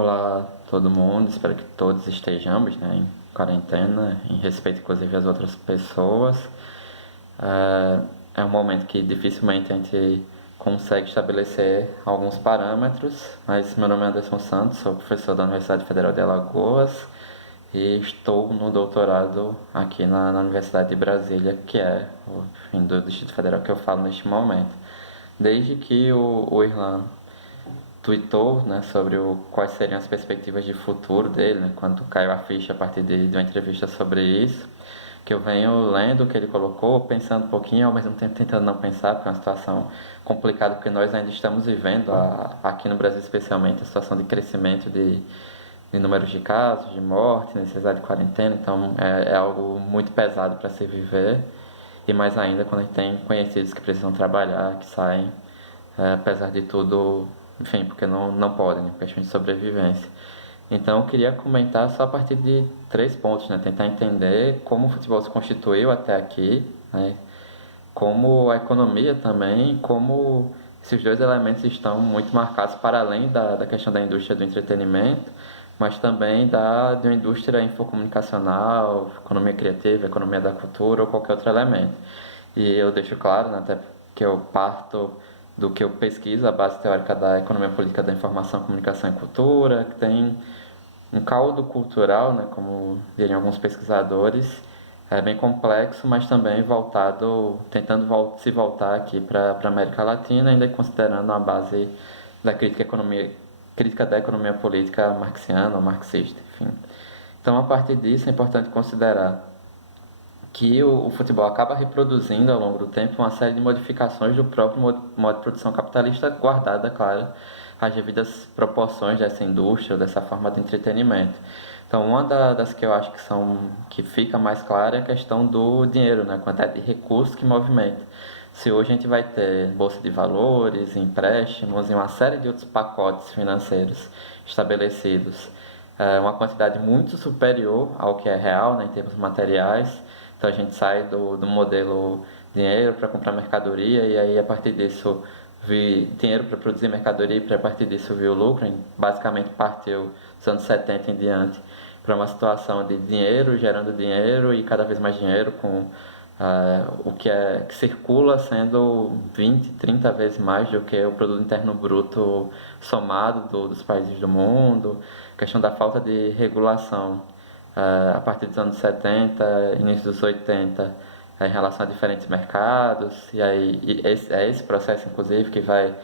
Olá todo mundo, espero que todos estejamos, né, em quarentena, em respeito inclusive às outras pessoas. É um momento que dificilmente a gente consegue estabelecer alguns parâmetros, mas meu nome é Anderson Santos, sou professor da Universidade Federal de Alagoas e estou no doutorado aqui na Universidade de Brasília, que é do Distrito Federal que eu falo neste momento. Desde que o Irlan tweetou, né, sobre quais seriam as perspectivas de futuro dele, né, quando caiu a ficha a partir de uma entrevista sobre isso, que eu venho lendo o que ele colocou, pensando um pouquinho, ao mesmo tempo tentando não pensar, porque é uma situação complicada, porque nós ainda estamos vivendo, aqui no Brasil especialmente, a situação de crescimento de números de casos, de morte, necessidade de quarentena, então é algo muito pesado para se viver, e mais ainda quando a gente tem conhecidos que precisam trabalhar, que saem apesar de tudo, enfim, porque não podem, né, questão de sobrevivência. Então eu queria comentar só a partir de três pontos, né? Tentar entender como o futebol se constituiu até aqui, né? Como a economia também, como esses dois elementos estão muito marcados para além da questão da indústria do entretenimento, mas também de uma indústria infocomunicacional, economia criativa, economia da cultura ou qualquer outro elemento. E eu deixo claro, né, até que eu parto do que eu pesquiso, a base teórica da economia política da informação, comunicação e cultura, que tem um caldo cultural, né, como diriam alguns pesquisadores, é bem complexo, mas também voltado, tentando se voltar aqui para a América Latina, ainda considerando a base da crítica da economia política marxiana ou marxista, enfim. Então, a partir disso, é importante considerar que o futebol acaba reproduzindo ao longo do tempo uma série de modificações do próprio modo de produção capitalista, guardada, claro, as devidas proporções dessa indústria, dessa forma de entretenimento. Então, uma das que eu acho que fica mais clara é a questão do dinheiro, né, a quantidade de recursos que movimenta. Se hoje a gente vai ter bolsa de valores, empréstimos e uma série de outros pacotes financeiros estabelecidos, uma quantidade muito superior ao que é real, né, em termos materiais. Então a gente sai do modelo dinheiro para comprar mercadoria e aí a partir disso vi dinheiro para produzir mercadoria e a partir disso vi o lucro. Basicamente partiu dos anos 70 em diante para uma situação de dinheiro gerando dinheiro e cada vez mais dinheiro com o que circula sendo 20, 30 vezes mais do que o produto interno bruto somado dos países do mundo, questão da falta de regulação a partir dos anos 70, início dos 80, em relação a diferentes mercados, e aí é esse processo, inclusive, que vai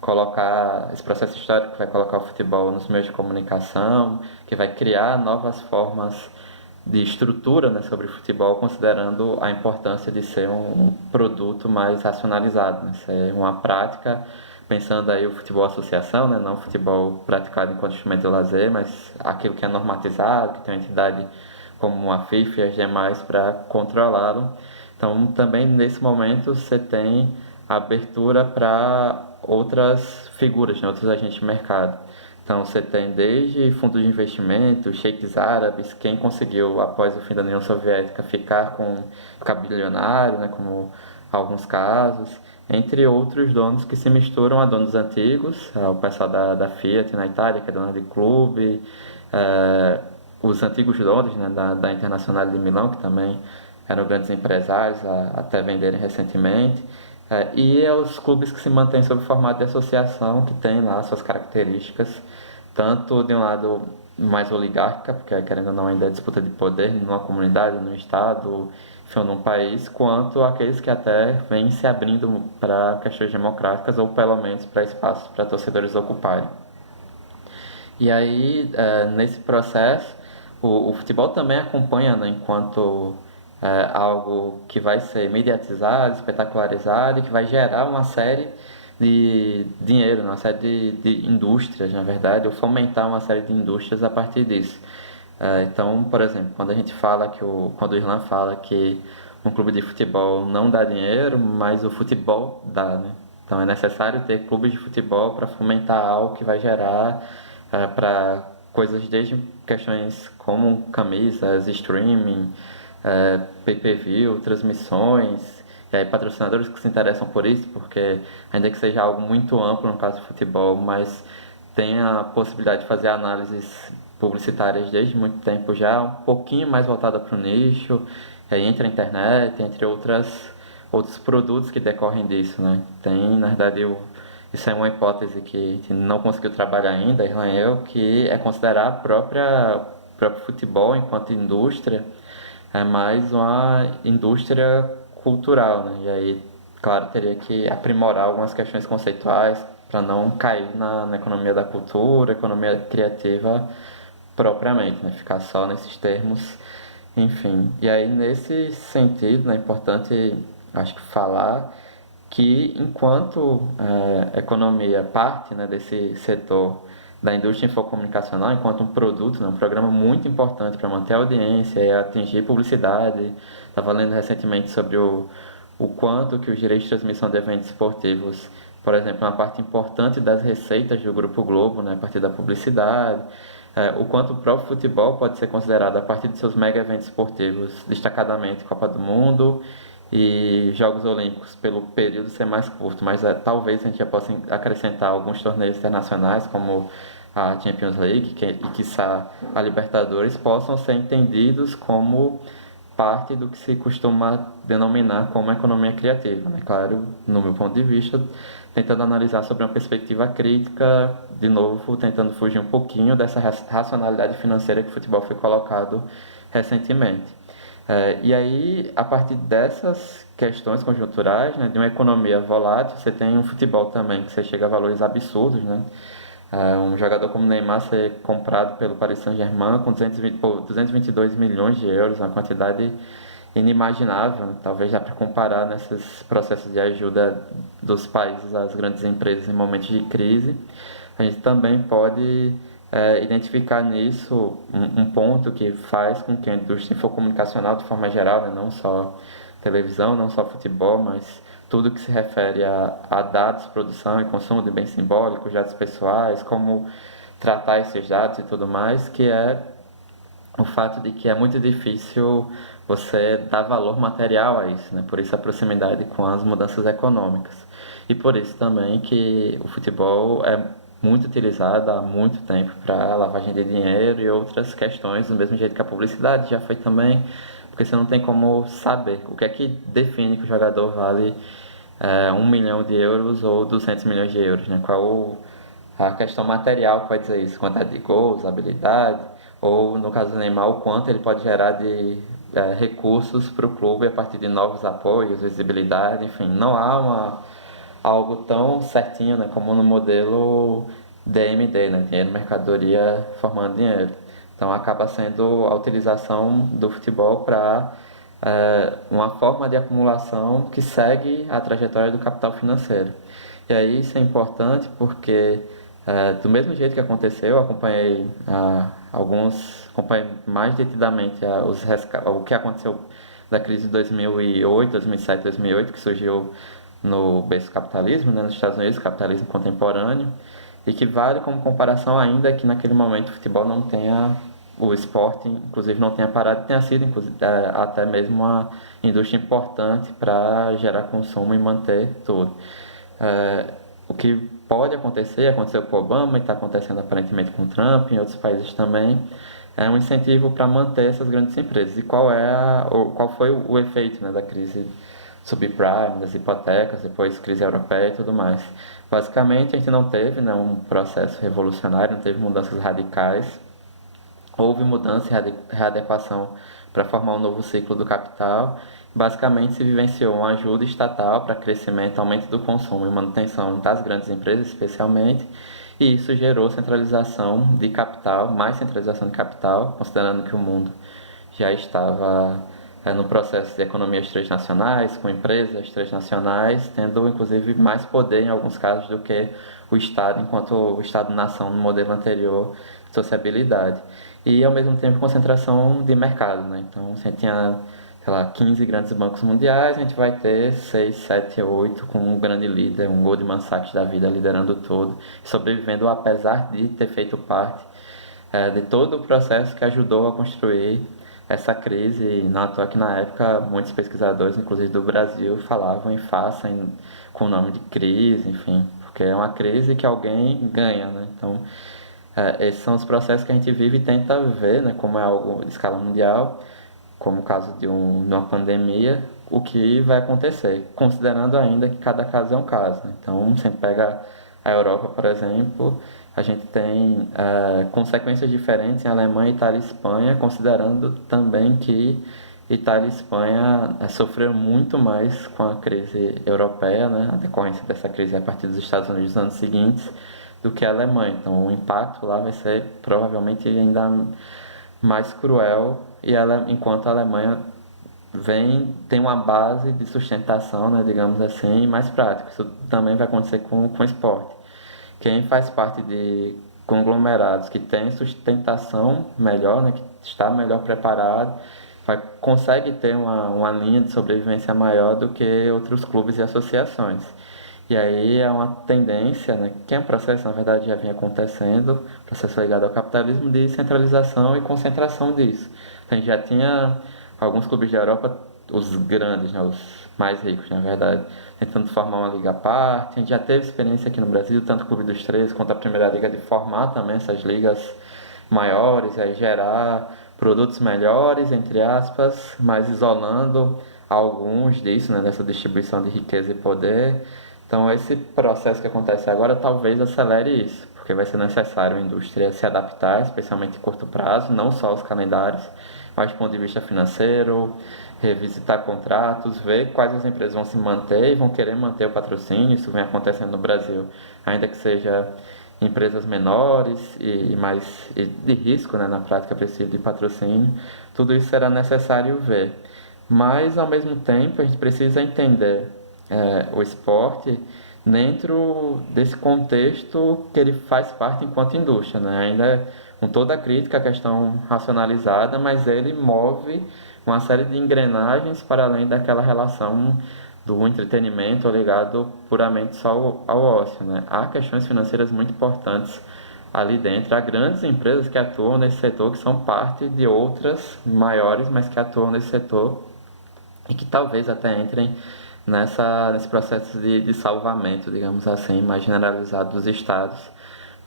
colocar, esse processo histórico que vai colocar o futebol nos meios de comunicação, que vai criar novas formas de estrutura, né, sobre o futebol, considerando a importância de ser um produto mais racionalizado, né, ser uma prática, pensando aí o futebol associação, né, não o futebol praticado enquanto instrumento de lazer, mas aquilo que é normatizado, que tem uma entidade como a FIFA e as demais para controlá-lo. Então, também nesse momento você tem abertura para outras figuras, né, outros agentes de mercado. Então você tem desde fundos de investimento, sheiks árabes, quem conseguiu após o fim da União Soviética ficar bilionário, né, como alguns casos, entre outros donos que se misturam a donos antigos, o pessoal da Fiat na Itália, que é dona de clube, os antigos donos, né, da Internacional de Milão, que também eram grandes empresários até venderem recentemente, e os clubes que se mantêm sob o formato de associação, que tem lá suas características, tanto de um lado mais oligárquica, porque querendo ou não ainda é disputa de poder numa comunidade, num estado, enfim, num país, quanto aqueles que até vêm se abrindo para questões democráticas ou pelo menos para espaços para torcedores ocuparem. E aí, nesse processo, o futebol também acompanha, né, enquanto algo que vai ser mediatizado, espetacularizado e que vai gerar uma série de dinheiro, uma série de indústrias, na verdade, ou fomentar uma série de indústrias a partir disso. Então, por exemplo, quando a gente fala quando o Irlan fala que um clube de futebol não dá dinheiro, mas o futebol dá, né? Então é necessário ter clubes de futebol para fomentar algo que vai gerar para coisas desde questões como camisas, streaming, pay-per-view, transmissões, e aí patrocinadores que se interessam por isso, porque ainda que seja algo muito amplo no caso do futebol, mas tem a possibilidade de fazer análises publicitárias desde muito tempo já, um pouquinho mais voltada para o nicho, entre a internet, entre outros produtos que decorrem disso, né? Tem, na verdade, isso é uma hipótese que a gente não conseguiu trabalhar ainda, Irlan e eu, que é considerar o próprio futebol enquanto indústria é mais uma indústria cultural, né? E aí, claro, teria que aprimorar algumas questões conceituais para não cair na economia da cultura, economia criativa propriamente, né? Ficar só nesses termos, enfim. E aí, nesse sentido, né, é importante, acho que falar que enquanto economia parte, né, desse setor da indústria infocomunicacional, enquanto um produto, né, um programa muito importante para manter a audiência e atingir publicidade. Estava lendo recentemente sobre o quanto que os direitos de transmissão de eventos esportivos, por exemplo, é uma parte importante das receitas do Grupo Globo, né, a partir da publicidade, o quanto o próprio futebol pode ser considerado a partir de seus mega eventos esportivos, destacadamente Copa do Mundo e Jogos Olímpicos, pelo período ser mais curto, mas talvez a gente já possa acrescentar alguns torneios internacionais, como a Champions League e quiçá a Libertadores, possam ser entendidos como parte do que se costuma denominar como economia criativa, né? Claro, no meu ponto de vista, tentando analisar sobre uma perspectiva crítica, de novo, tentando fugir um pouquinho dessa racionalidade financeira que o futebol foi colocado recentemente. E aí, a partir dessas questões conjunturais, né, de uma economia volátil, você tem um futebol também que você chega a valores absurdos, né? Um jogador como Neymar ser comprado pelo Paris Saint-Germain com 222 milhões de euros, uma quantidade inimaginável, né? Talvez já para comparar nesses processos de ajuda dos países às grandes empresas em momentos de crise. A gente também pode identificar nisso um ponto que faz com que a indústria infocomunicacional, de forma geral, né, não só televisão, não só futebol, mas tudo que se refere a dados, produção e consumo de bens simbólicos, dados pessoais, como tratar esses dados e tudo mais, que é o fato de que é muito difícil você dar valor material a isso, né? Por isso a proximidade com as mudanças econômicas. E por isso também que o futebol é muito utilizado há muito tempo para lavagem de dinheiro e outras questões, do mesmo jeito que a publicidade já foi também, porque você não tem como saber o que é que define que o jogador vale 1 milhão de euros ou 200 milhões de euros, né? Qual a questão material que vai dizer isso, quantidade de gols, habilidade, ou no caso do Neymar, o quanto ele pode gerar de recursos para o clube a partir de novos apoios, visibilidade, enfim, não há algo tão certinho, né, como no modelo DMD, né, dinheiro, mercadoria formando dinheiro. Então acaba sendo a utilização do futebol para uma forma de acumulação que segue a trajetória do capital financeiro. E aí isso é importante porque, do mesmo jeito que aconteceu, eu acompanhei acompanhei mais detidamente o que aconteceu da crise de 2008, 2007, 2008, que surgiu no berço do capitalismo, né, nos Estados Unidos, capitalismo contemporâneo, e que vale como comparação ainda que naquele momento o futebol não tenha, o esporte, inclusive, não tenha parado, tenha sido até mesmo uma indústria importante para gerar consumo e manter tudo. O que pode acontecer, aconteceu com o Obama e está acontecendo aparentemente com o Trump, em outros países também, é um incentivo para manter essas grandes empresas. E qual foi o efeito, né, da crise subprime, das hipotecas, depois crise europeia e tudo mais? Basicamente, a gente não teve, né, um processo revolucionário, não teve mudanças radicais, houve mudança e readequação para formar um novo ciclo do capital. Basicamente, se vivenciou uma ajuda estatal para crescimento, aumento do consumo e manutenção das grandes empresas, especialmente, e isso gerou centralização de capital, mais centralização de capital, considerando que o mundo já estava no processo de economias transnacionais, com empresas transnacionais, tendo inclusive mais poder em alguns casos do que o Estado, enquanto o Estado-nação no modelo anterior de sociabilidade. E ao mesmo tempo concentração de mercado, né? Então você tinha, sei lá, 15 grandes bancos mundiais, a gente vai ter 6, 7, 8 com um grande líder, um Goldman Sachs da vida liderando tudo, sobrevivendo apesar de ter feito parte de todo o processo que ajudou a construir essa crise. E não à toa que na época muitos pesquisadores, inclusive do Brasil, falavam em faça com o nome de crise, enfim, porque é uma crise que alguém ganha, né? Então, esses são os processos que a gente vive e tenta ver, né, como é algo de escala mundial, como o caso de uma pandemia, o que vai acontecer, considerando ainda que cada caso é um caso, né? Então, você pega a Europa, por exemplo, a gente tem consequências diferentes em Alemanha, Itália e Espanha, considerando também que Itália e Espanha sofreram muito mais com a crise europeia, né, a decorrência dessa crise a partir dos Estados Unidos nos anos seguintes, do que a Alemanha. Então, o impacto lá vai ser provavelmente ainda mais cruel, enquanto a Alemanha tem uma base de sustentação, né, digamos assim, mais prática. Isso também vai acontecer com o esporte. Quem faz parte de conglomerados que têm sustentação melhor, né, que está melhor preparado, consegue ter uma linha de sobrevivência maior do que outros clubes e associações. E aí é uma tendência, né, que é um processo, na verdade, já vinha acontecendo, processo ligado ao capitalismo, de centralização e concentração disso. Então, a gente já tinha alguns clubes da Europa, os grandes, né, os mais ricos, na verdade, tentando formar uma liga à parte. A gente já teve experiência aqui no Brasil, tanto o Clube dos 13 quanto a Primeira Liga, de formar também essas ligas maiores, aí gerar produtos melhores, entre aspas, mas isolando alguns disso, né, dessa distribuição de riqueza e poder. Então, esse processo que acontece agora talvez acelere isso, porque vai ser necessário a indústria se adaptar, especialmente em curto prazo, não só os calendários, mas do ponto de vista financeiro, revisitar contratos, ver quais as empresas vão se manter e vão querer manter o patrocínio. Isso vem acontecendo no Brasil, ainda que seja empresas menores e mais de risco, né, na prática precisa de patrocínio. Tudo isso será necessário ver. Mas, ao mesmo tempo, a gente precisa entender o esporte dentro desse contexto que ele faz parte enquanto indústria, né? Ainda com toda a crítica à questão racionalizada, mas ele move uma série de engrenagens para além daquela relação do entretenimento ligado puramente só ao ócio, né? Há questões financeiras muito importantes ali dentro. Há grandes empresas que atuam nesse setor, que são parte de outras maiores, mas que atuam nesse setor e que talvez até entrem nesse processo de salvamento, digamos assim, mais generalizado dos estados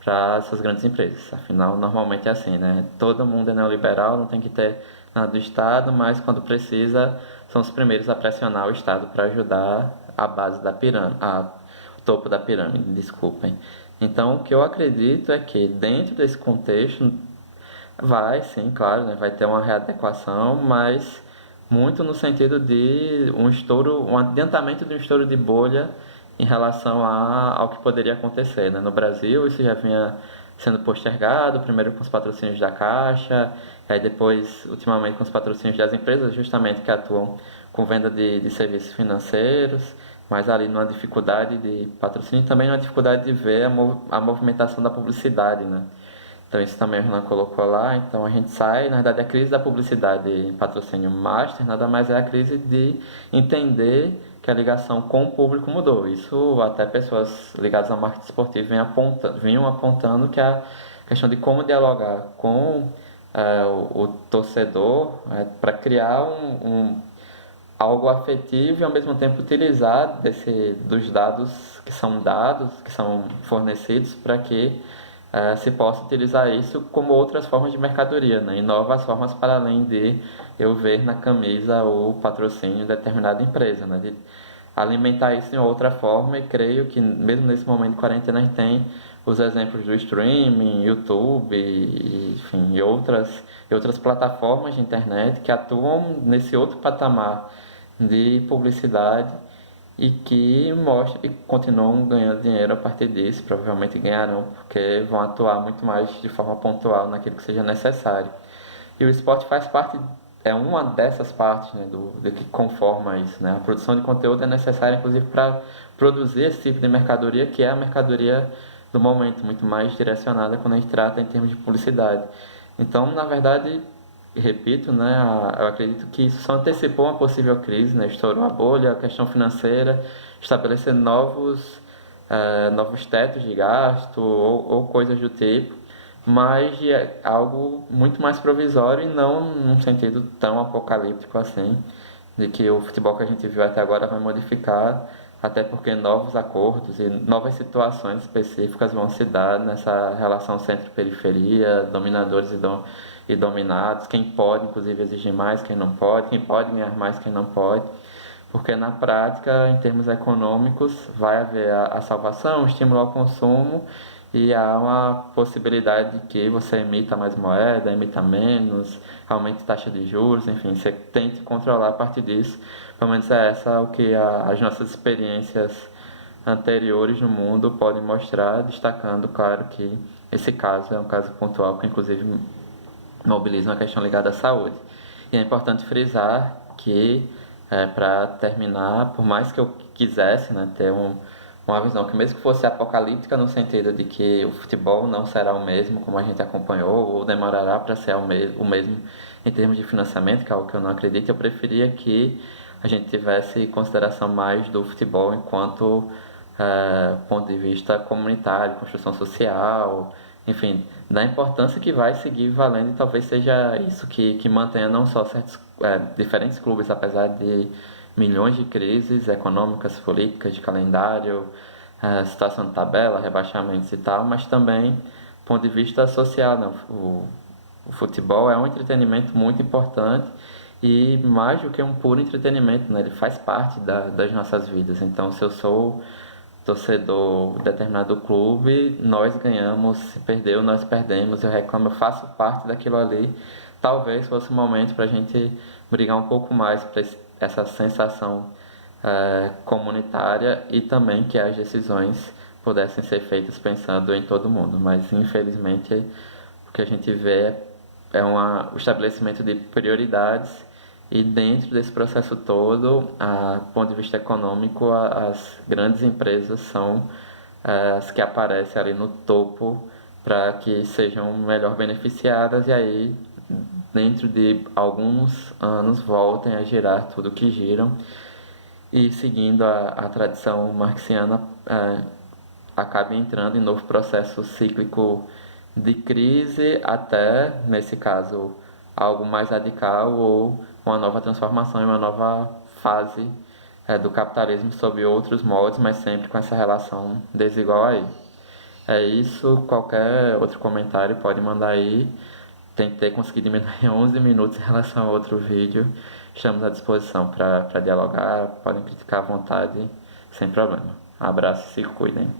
para essas grandes empresas. Afinal, normalmente é assim, né? Todo mundo é neoliberal, não tem que ter nada do Estado, mas quando precisa, são os primeiros a pressionar o Estado para ajudar a base da pirâmide, o topo da pirâmide, desculpem. Então, o que eu acredito é que dentro desse contexto vai, sim, claro, né? Vai ter uma readequação, mas muito no sentido de um adiantamento de um estouro de bolha em relação ao que poderia acontecer, né? No Brasil, isso já vinha sendo postergado, primeiro com os patrocínios da Caixa, e aí depois, ultimamente, com os patrocínios das empresas, justamente que atuam com venda de serviços financeiros, mas ali numa dificuldade de patrocínio e também numa dificuldade de ver a movimentação da publicidade, né? Então isso também o Renan colocou lá. Então a gente sai, na verdade a crise da publicidade em patrocínio master nada mais é a crise de entender que a ligação com o público mudou. Isso até pessoas ligadas ao marketing esportivo vinham apontando que a questão de como dialogar com o torcedor para criar algo afetivo e ao mesmo tempo utilizar dos dados, que são fornecidos para que se possa utilizar isso como outras formas de mercadoria, né? E novas formas para além de eu ver na camisa o patrocínio de determinada empresa, né? De alimentar isso em outra forma, e creio que mesmo nesse momento de quarentena a gente tem os exemplos do streaming, YouTube, enfim, e outras plataformas de internet que atuam nesse outro patamar de publicidade e que mostram e continuam ganhando dinheiro a partir disso. Provavelmente ganharão, porque vão atuar muito mais de forma pontual naquilo que seja necessário. E o esporte faz parte, é uma dessas partes, né, do que conforma isso, né? A produção de conteúdo é necessária, inclusive, para produzir esse tipo de mercadoria, que é a mercadoria do momento, muito mais direcionada quando a gente trata em termos de publicidade. Então, na verdade, repito, né, eu acredito que isso só antecipou uma possível crise, né? Estourou a bolha, a questão financeira, estabelecer novos tetos de gasto ou coisas do tipo, mas é algo muito mais provisório e não num sentido tão apocalíptico assim, de que o futebol que a gente viu até agora vai modificar até porque novos acordos e novas situações específicas vão se dar nessa relação centro-periferia, dominadores e dominados, quem pode inclusive exigir mais, quem não pode, quem pode ganhar mais, quem não pode, porque na prática, em termos econômicos, vai haver a salvação, o estímulo ao consumo e há uma possibilidade de que você emita mais moeda, emita menos, aumente taxa de juros, enfim, você tente controlar a partir disso. Pelo menos é essa o que as nossas experiências anteriores no mundo podem mostrar, destacando, claro, que esse caso é um caso pontual que inclusive mobiliza uma questão ligada à saúde. E é importante frisar que, para terminar, por mais que eu quisesse, né, ter uma visão que mesmo que fosse apocalíptica no sentido de que o futebol não será o mesmo como a gente acompanhou ou demorará para ser o mesmo em termos de financiamento, que é algo que eu não acredito, eu preferia que a gente tivesse consideração mais do futebol enquanto ponto de vista comunitário, construção social, enfim, da importância que vai seguir valendo e talvez seja isso que mantenha não só certos diferentes clubes, apesar de milhões de crises econômicas, políticas, de calendário, situação de tabela, rebaixamentos e tal, mas também ponto de vista social, né? O futebol é um entretenimento muito importante e mais do que um puro entretenimento, né? Ele faz parte das nossas vidas. Então, se eu sou torcedor de determinado clube, nós ganhamos, se perdeu, nós perdemos, eu reclamo, eu faço parte daquilo ali. Talvez fosse o momento para a gente brigar um pouco mais para essa sensação comunitária e também que as decisões pudessem ser feitas pensando em todo mundo. Mas infelizmente o que a gente vê é o estabelecimento de prioridades e dentro desse processo todo, a ponto de vista econômico, as grandes empresas são as que aparecem ali no topo para que sejam melhor beneficiadas e aí dentro de alguns anos voltem a girar tudo que giram e seguindo a tradição marxiana acabe entrando em novo processo cíclico de crise até, nesse caso, algo mais radical ou uma nova transformação e uma nova fase do capitalismo sob outros moldes, mas sempre com essa relação desigual aí. É isso, qualquer outro comentário pode mandar aí. Tentei conseguir diminuir 11 minutos em relação a outro vídeo. Estamos à disposição para dialogar, podem criticar à vontade, sem problema. Abraço e se cuidem.